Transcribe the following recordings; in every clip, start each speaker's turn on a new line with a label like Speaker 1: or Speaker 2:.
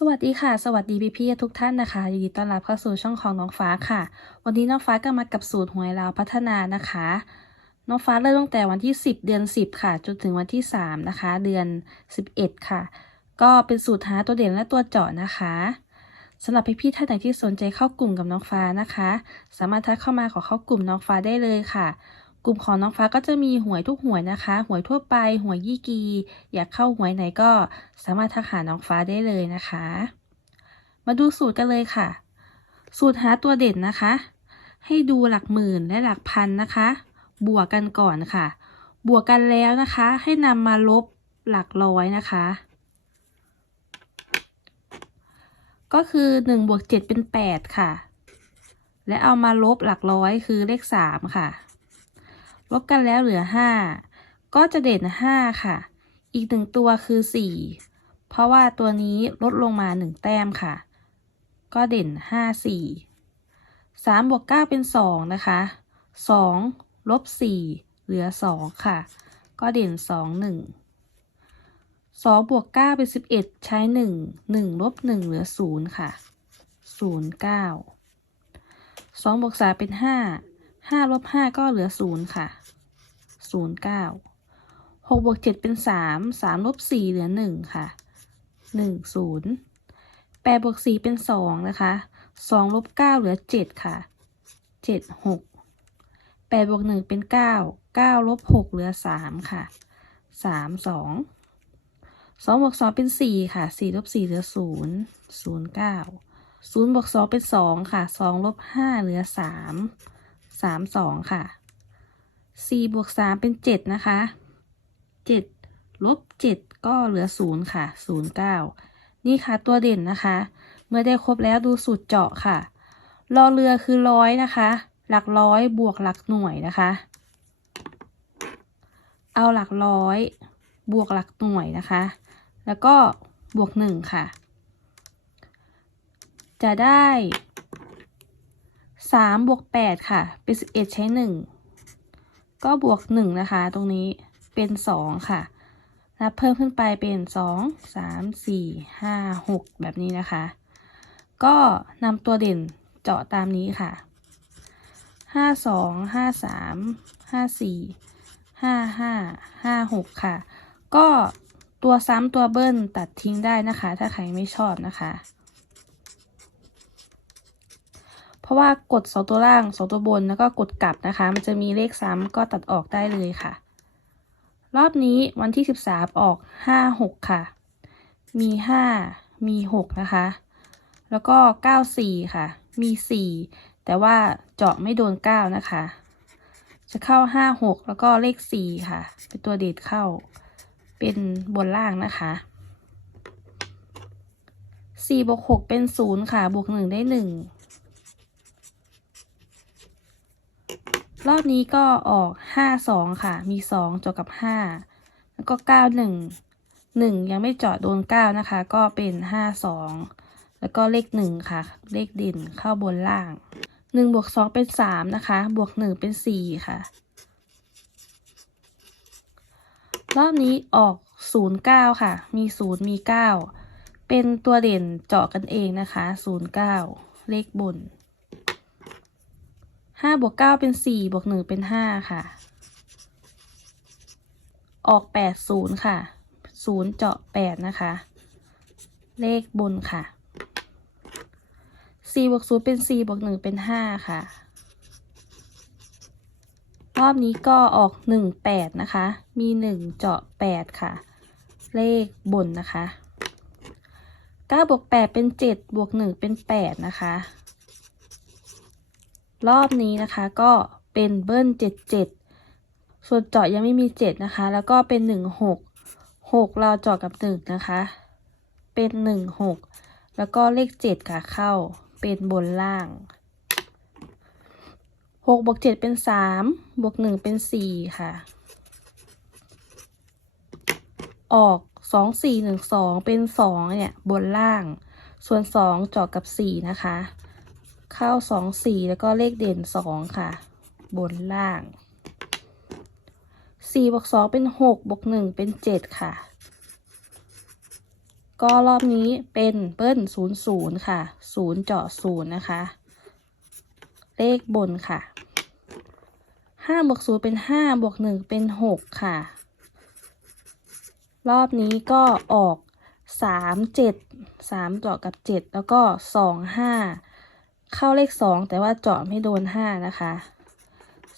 Speaker 1: สวัสดีค่ะ สวัสดีพี่พี่ทุกท่านนะคะยินดีต้อนรับเข้าสู่ช่องของน้องฟ้าค่ะ วันนี้น้องฟ้าก็มากับสูตรหวยลาวพัฒนานะคะ น้องฟ้าเริ่มตั้งแต่วันที่ 10 เดือน 10 ค่ะ จนถึงวันที่ 3 นะคะ เดือน 11 ค่ะ ก็เป็นสูตรหาตัวเด่นและตัวเจาะนะคะสำหรับพี่พี่ท่านไหนที่สนใจเข้ากลุ่มกับน้องฟ้านะคะ สามารถทักเข้ามาขอเข้ากลุ่มน้องฟ้าได้เลยค่ะ ลุ่มของน้องฟ้าก็จะมีหวยทุกหวยนะคะ หวยทั่วไป หวยยี่กี อยากเข้าหวยไหนก็สามารถทักหาน้องฟ้าได้เลยนะคะ มาดูสูตรกันเลยค่ะ สูตรหาตัวเด่นนะคะ ให้ดูหลักหมื่นและหลักพันนะคะ บวกกันก่อนค่ะ บวกกันแล้วนะคะ ให้นำมาลบหลักร้อยนะคะ ก็คือ1บวก7เป็น 8 ค่ะ และเอามาลบหลักร้อยคือเลข 3 ค่ะ ลบกันแล้วเหลือ 5 ก็จะเด่น 5 ค่ะ อีกหนึ่งตัวคือ 4 เพราะว่าตัวนี้ลดลงมา 1 แต้มค่ะ ก็เด่น 5 4 3บวก9เป็น 2 นะคะ 2 ลบ 4 เหลือ 2 ค่ะ ก็เด่น 2 1 2บวก9เป็น11 ใช้ 1 1ลบ1เหลือ 0 ค่ะ 0 9 2บวก3เป็น 5 ห้าลบห้าก็เหลือศูนย์ค่ะศูนย์เก้าหกบวกเจ็ดเป็นสามสามลบสี่เหลือหนึ่งค่ะหนึ่งศูนย์แปดบวกสี่เป็นสองนะคะสองลบเก้าเหลือเจ็ดค่ะเจ็ดหกแปดบวกหนึ่งเป็นเก้าเก้าลบหกเหลือสามค่ะสามสองสองบวกสองเป็นสี่ค่ะสี่ลบสี่เหลือศูนย์ศูนย์เก้าศูนย์บวกสองเป็นสองค่ะสองลบห้าเหลือสาม 3 3 2ค่ะ4บวก3เป็น7นะคะ7ลบ7ก็เหลือ0ค่ะ0 9นี่ค่ะตัวเด่นนะคะ เมื่อได้ครบแล้วดูสูตรเจาะค่ะรอเรือคือร้อยนะคะ หลักร้อยบวกหลักหน่วยนะคะ เอาหลักร้อยบวกหลักหน่วยนะคะ แล้วก็บวกหนึ่งค่ะ จะได้ สามบวกแปดค่ะ เป็นสิบเอ็ดใช้หนึ่งก็บวกหนึ่งนะคะ ตรงนี้เป็นสองค่ะ นับเพิ่มขึ้นไปเป็นสองสามสี่ห้าหกแบบนี้นะคะ ก็นำตัวเด่นเจาะตามนี้ค่ะห้าสองห้าสามห้าสี่ห้าห้าห้าหกค่ะ ก็ตัวซ้ำตัวเบิ้ลตัดทิ้งได้นะคะ ถ้าใครไม่ชอบนะคะ เพราะว่ากดสองตัวล่างสองตัวบนแล้วก็กดกลับนะคะ มันจะมีเลขซ้ำก็ตัดออกได้เลยค่ะ รอบนี้วันที่ 13 ออก 5 6 ค่ะ มี 5 มี 6 นะคะ แล้วก็ 94 ค่ะ มี 4 แต่ว่าเจาะไม่โดน 9 นะคะ จะเข้า 5 6 แล้วก็เลข 4 ค่ะ เป็นตัวเด็ดเข้า เป็นบนล่างนะคะ4บวก6เป็น 0 ค่ะ บวก 1 ได้ 1 รอบนี้ก็ออก5 2ค่ะ มี2เจาะกับ5แล้วก็9 1 1ยังไม่เจาะโดน9นะคะ ก็เป็น5 2แล้วก็เลข1ค่ะ เลขด่นเข้าบนล่าง1บวก2เป็น3นะคะ บวก1เป็น4ค่ะ รอบนี้ออก0 9ค่ะ มี0มี9เป็นตัวเด่นเจาะกันเองนะคะ0 9เลขบน ห้าบวกเก้าเป็นสี่บวกหนึ่งเป็นห้าค่ะ ออกแปดศูนย์ค่ะศูนย์เจาะแปดนะคะ เลขบนค่ะสี่บวกศูนย์เป็นสี่บวกหนึ่งเป็นห้าค่ะ รอบนี้ก็ออกหนึ่งแปดนะคะ มีหนึ่งเจาะแปดค่ะ เลขบนนะคะเก้าบวกแปดเป็นเจ็ดบวกหนึ่งเป็นแปดนะคะ รอบนี้นะคะก็เป็นเบิ้ลเจ็ดเจ็ดส่วนเจาะยังไม่มีเจ็ดนะคะ แล้วก็เป็นหนึ่งหกหกเราเจาะกับหนึ่งนะคะ เป็นหนึ่งหกแล้วก็เลขเจ็ดค่ะเข้าเป็นบนล่างหกบวกเจ็ดเป็นสามบวกหนึ่งเป็นสี่ค่ะ ออกสองสี่หนึ่งสองเป็นสองเนี่ยบนล่าง ส่วนสองเจาะกับสี่นะคะ เข้าสองสี่แล้วก็เลขเด่นสองค่ะ บนล่างสี่บวกสองเป็นหกบวกหนึ่งเป็นเจ็ดค่ะ ก็รอบนี้เป็นเบิ้ลศูนย์ศูนย์ค่ะศูนย์เจาะศูนย์นะคะ เลขบนค่ะห้าบวกศูนย์เป็นห้าบวกหนึ่งเป็นหกค่ะ รอบนี้ก็ออกสามเจ็ดสามเจาะกับเจ็ดแล้วก็สองห้า เข้าเลขสองแต่ว่าเจาะไม่โดนห้านะคะ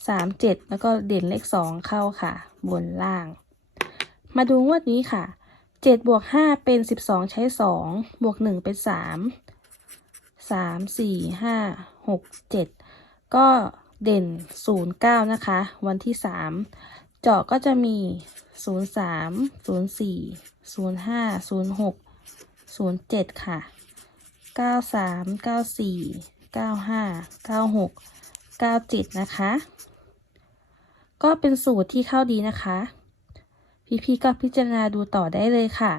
Speaker 1: สามเจ็ดแล้วก็เด่นเลขสองเข้าค่ะ บนล่าง มาดูงวดนี้ค่ะเจ็ดบวกห้าเป็นสิบสองใช้สองบวกหนึ่งเป็นสามสามสี่ห้าหกเจ็ดก็เด่นศูนย์เก้านะคะ วันที่สามเจาะก็จะมีศูนย์สามศูนย์สี่ศูนย์ห้าศูนย์หกศูนย์เจ็ดค่ะเก้าสามเก้าสี่ เก้าห้าเก้าหกเก้าเจ็ดนะคะ ก็เป็นสูตรที่เข้าดีนะคะ พี่ๆก็พิจารณาดูต่อได้เลยค่ะ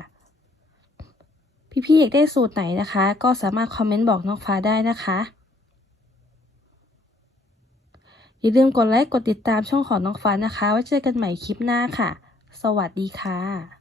Speaker 1: พี่ๆอยากได้สูตรไหนนะคะ ก็สามารถคอมเมนต์บอกน้องฟ้าได้นะคะอย่าลืมกดไลค์กดติดตามช่องของน้องฟ้านะคะ ไว้เจอกันใหม่คลิปหน้าค่ะ สวัสดีค่ะ